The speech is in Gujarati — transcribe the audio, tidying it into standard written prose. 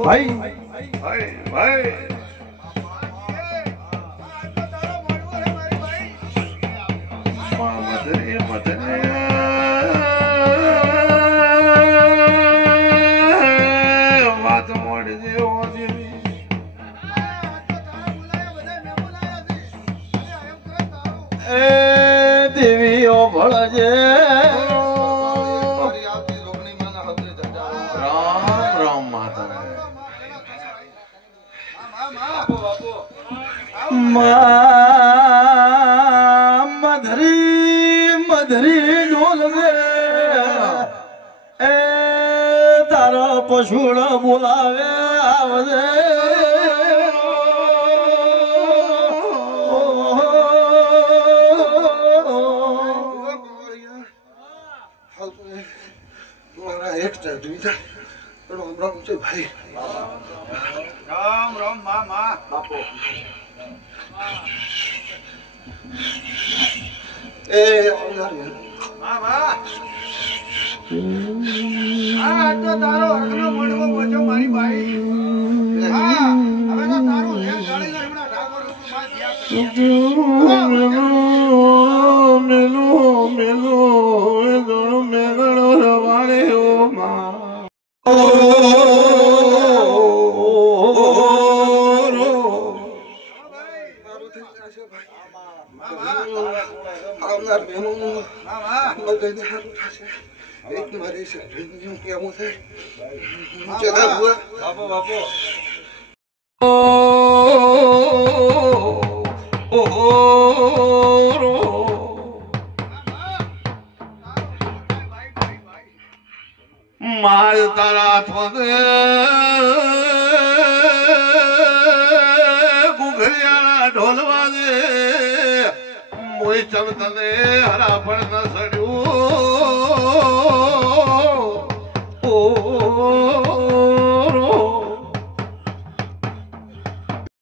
ભાઈ ભાઈ ભાઈ મધરે મધરે વાત મોડી દેવો દેવી એ દેવીઓ ભળજે રામ રામ માતા મધરી મધરી ઢોલવે એ તારા પશુડ બોલાવે આવજે ભાઈ રામ રામ મામા બાપો એ મામા આ તો તારો હરનો મોડવો પહોંચ્યો મારી ભાઈ હા હવે તો તારું ધ્યાન ગાળીને હમણાં ઠાકોર ઉપર માં ધ્યાન મેલો મેલો ગણો મેગણો રવાડે ઓ મા આવનાર મહેમાનો મગજને સારું થશે એક મારી સભ્યનું કેવું છે જગા બુઆ બાપો બાપો માલ તારા થોને ગુઘરિયાળા ઢોલવા દે મોઈ ચમ તને હરાફળ ન સડ્યું ઓ